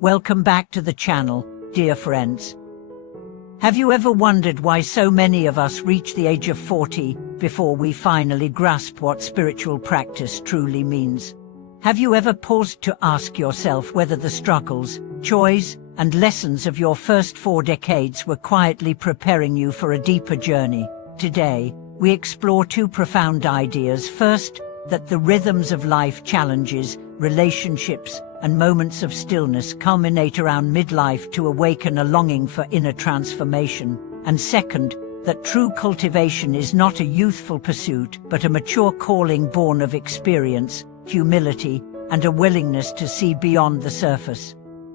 Welcome back to the channel, dear friends. Have you ever wondered why so many of us reach the age of 40 before we finally grasp what spiritual practice truly means? Have you ever paused to ask yourself whether the struggles, joys, and lessons of your first 4 decades were quietly preparing you for a deeper journey? Today, we explore 2 profound ideas. First, that the rhythms of life, challenges, relationships, and moments of stillness culminate around midlife to awaken a longing for inner transformation. And second, that true cultivation is not a youthful pursuit, but a mature calling born of experience, humility, and a willingness to see beyond the surface.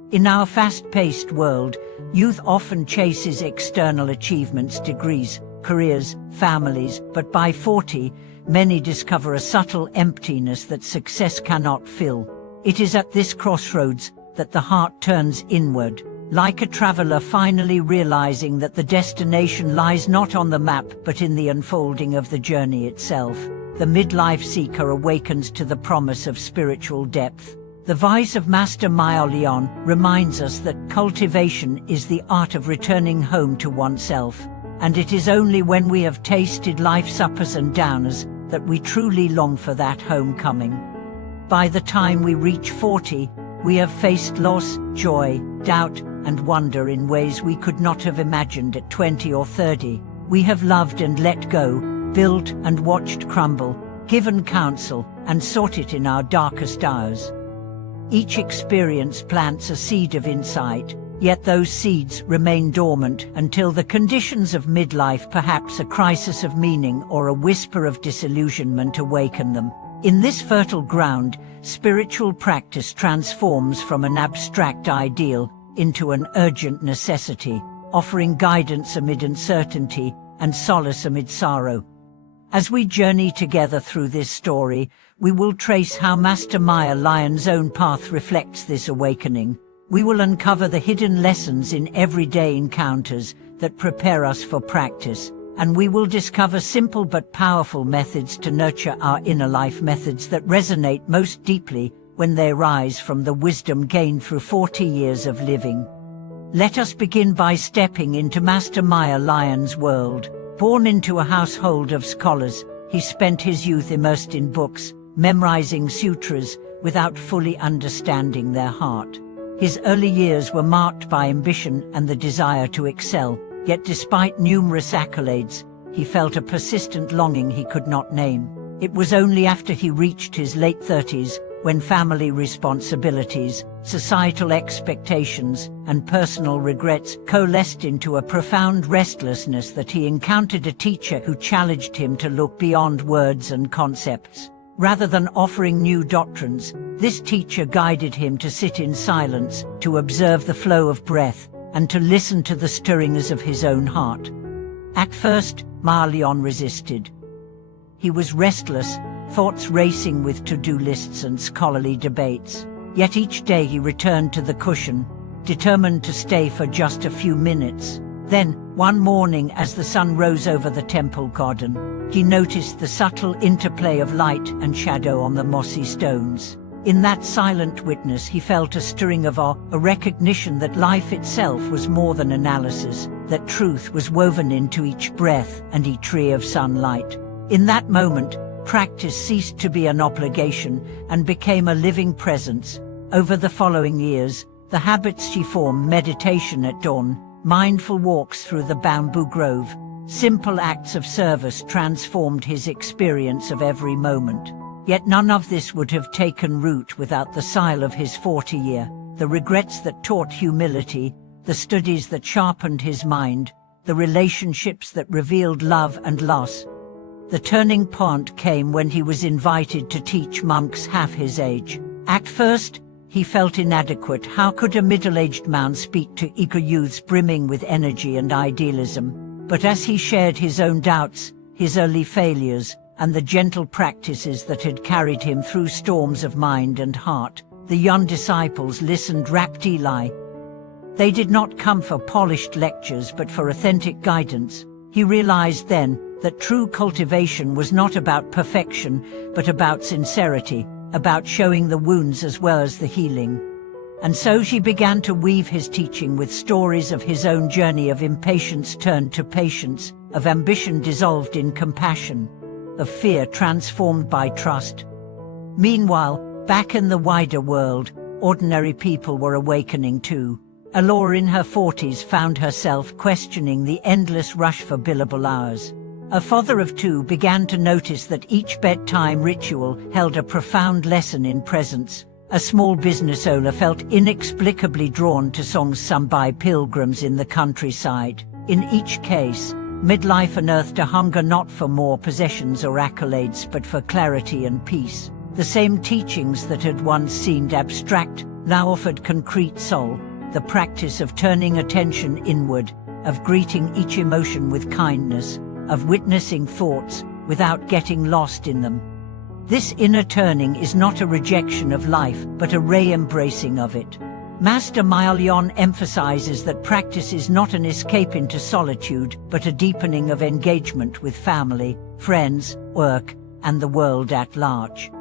In our fast-paced world, youth often chases external achievements, degrees, careers, families, but by 40, many discover a subtle emptiness that success cannot fill. It is at this crossroads that the heart turns inward, like a traveler finally realizing that the destination lies not on the map but in the unfolding of the journey itself. The midlife seeker awakens to the promise of spiritual depth. The voice of Master Maya Leon reminds us that cultivation is the art of returning home to oneself, and it is only when we have tasted life's uppers and downers that we truly long for that homecoming. By the time we reach 40, we have faced loss, joy, doubt, and wonder in ways we could not have imagined at 20 or 30. We have loved and let go, built and watched crumble, given counsel, and sought it in our darkest hours. Each experience plants a seed of insight, yet those seeds remain dormant until the conditions of midlife, perhaps a crisis of meaning or a whisper of disillusionment, awaken them. In this fertile ground, spiritual practice transforms from an abstract ideal into an urgent necessity, offering guidance amid uncertainty and solace amid sorrow. As we journey together through this story, we will trace how Master Maya Lion's own path reflects this awakening. We will uncover the hidden lessons in everyday encounters that prepare us for practice, and we will discover simple but powerful methods to nurture our inner life, methods that resonate most deeply when they arise from the wisdom gained through 40 years of living. Let us begin by stepping into Master Maya Lion's world. Born into a household of scholars, he spent his youth immersed in books, memorizing sutras without fully understanding their heart. His early years were marked by ambition and the desire to excel, yet despite numerous accolades, he felt a persistent longing he could not name. It was only after he reached his late 30s, when family responsibilities, societal expectations, and personal regrets coalesced into a profound restlessness, that he encountered a teacher who challenged him to look beyond words and concepts. Rather than offering new doctrines, this teacher guided him to sit in silence, to observe the flow of breath, and to listen to the stirrings of his own heart. At first, Maya Leon resisted. He was restless, thoughts racing with to-do lists and scholarly debates. Yet each day he returned to the cushion, determined to stay for just a few minutes. Then, one morning as the sun rose over the temple garden, he noticed the subtle interplay of light and shadow on the mossy stones. In that silent witness he felt a stirring of awe, a recognition that life itself was more than analysis, that truth was woven into each breath and each ray of sunlight. In that moment, practice ceased to be an obligation and became a living presence. Over the following years, the habits she formed: meditation at dawn, mindful walks through the bamboo grove, simple acts of service, transformed his experience of every moment. Yet none of this would have taken root without the soil of his 40-year, the regrets that taught humility, the studies that sharpened his mind, the relationships that revealed love and loss. The turning point came when he was invited to teach monks half his age. At first, he felt inadequate. How could a middle-aged man speak to eager youths brimming with energy and idealism? But as he shared his own doubts, his early failures, and the gentle practices that had carried him through storms of mind and heart, the young disciples listened raptly. They did not come for polished lectures but for authentic guidance. He realized then that true cultivation was not about perfection, but about sincerity, about showing the wounds as well as the healing. And so she began to weave his teaching with stories of his own journey of impatience turned to patience, of ambition dissolved in compassion, of fear transformed by trust. Meanwhile, back in the wider world, ordinary people were awakening too. Alora in her 40s found herself questioning the endless rush for billable hours. A father of two began to notice that each bedtime ritual held a profound lesson in presence. A small business owner felt inexplicably drawn to songs sung by pilgrims in the countryside. In each case, midlife unearthed a hunger not for more possessions or accolades but for clarity and peace. The same teachings that had once seemed abstract now offered concrete soul, the practice of turning attention inward, of greeting each emotion with kindness, of witnessing thoughts without getting lost in them. This inner turning is not a rejection of life, but a re-embracing of it. Master Mylyon emphasizes that practice is not an escape into solitude, but a deepening of engagement with family, friends, work, and the world at large.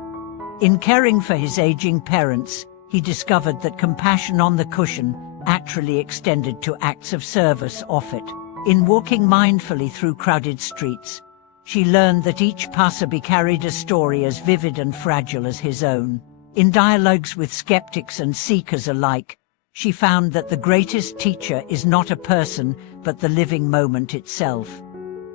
In caring for his aging parents, he discovered that compassion on the cushion actually extended to acts of service offered. In walking mindfully through crowded streets, she learned that each passerby carried a story as vivid and fragile as his own. In dialogues with skeptics and seekers alike, she found that the greatest teacher is not a person, but the living moment itself.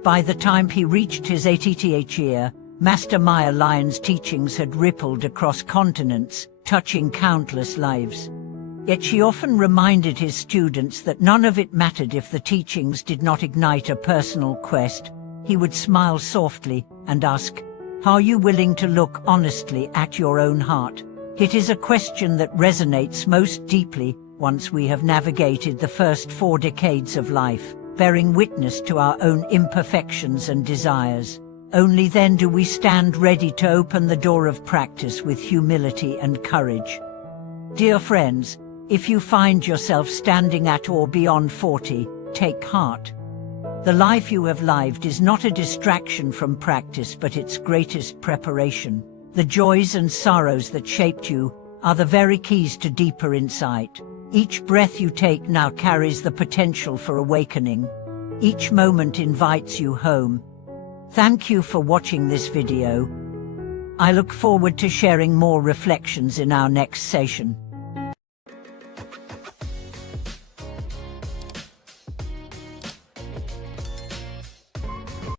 By the time he reached his 80th year, Master Mylyon's teachings had rippled across continents, touching countless lives. Yet she often reminded his students that none of it mattered if the teachings did not ignite a personal quest. He would smile softly and ask, "Are you willing to look honestly at your own heart?" It is a question that resonates most deeply once we have navigated the first 4 decades of life, bearing witness to our own imperfections and desires. Only then do we stand ready to open the door of practice with humility and courage. Dear friends, if you find yourself standing at or beyond 40, take heart. The life you have lived is not a distraction from practice but its greatest preparation. The joys and sorrows that shaped you are the very keys to deeper insight. Each breath you take now carries the potential for awakening. Each moment invites you home. Thank you for watching this video. I look forward to sharing more reflections in our next session.